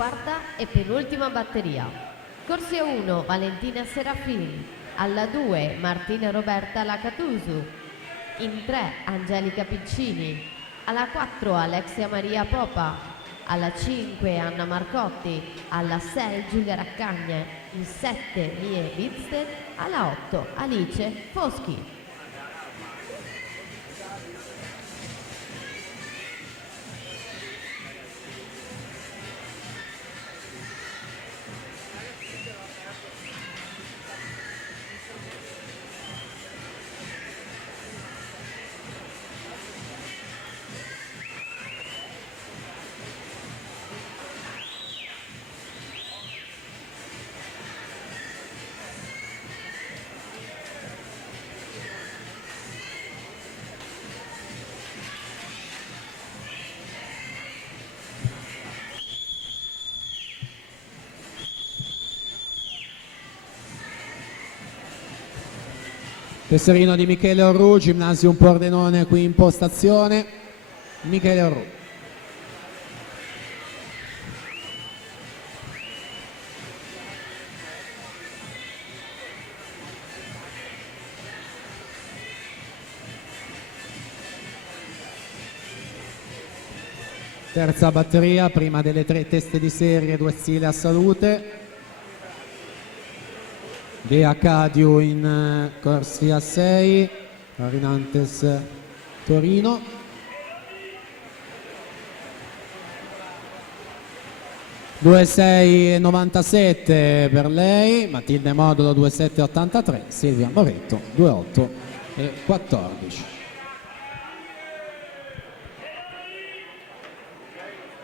quarta e penultima batteria. Corsia 1 Valentina Serafin, alla 2 Martina Roberta Lacatusu, in 3 Angelica Piccini, alla 4 Alexia Maria Popa, alla 5 Anna Marcotti, alla 6 Giulia Raccagna, in 7 Mie Winsted, alla 8 Alice Foschi. Tesserino di Michele Orru, Gymnasium Pordenone qui in postazione. Michele Orru. Terza batteria, prima delle 3 teste di serie, 2 stile a salute. De Accadio in corsia 6, Marinantes Torino. (2.6.97 per lei), Matilde Modulo 2.7.83, Silvia Moretto 2.8.14.